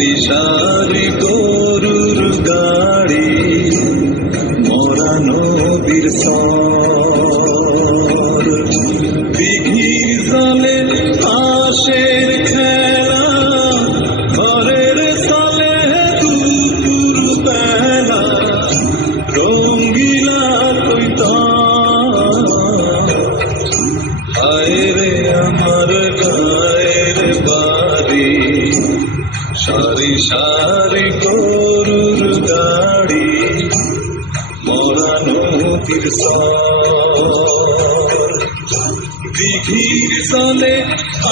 সারি গরুর গাড়ি মরানো বীর সর দিঘির জলে আশের ঘরের রঙ্গিলা কইতা হায় সারি সারি গরুর গাড়ি, মরানো তিরসর দিঘির সালে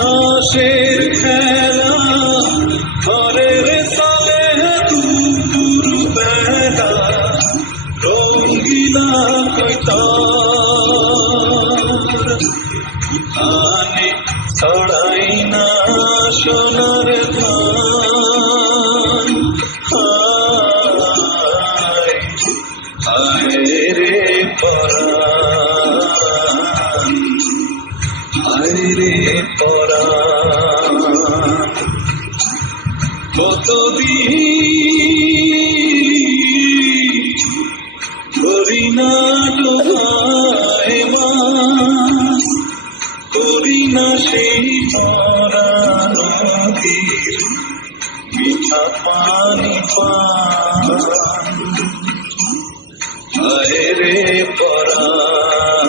আশের খেলা, ঘরের সালে দুপুর বেলা, রঙ্গিলা আনে ছড়াই না সোনার হায় রে পরাণ হায় রে পরাণ। কতদিন করি না তোমায় মাস করি না সেই পরাণীর মিঠা পানি পান। হায় রে পরাণ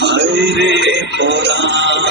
হায় রে পরাণ।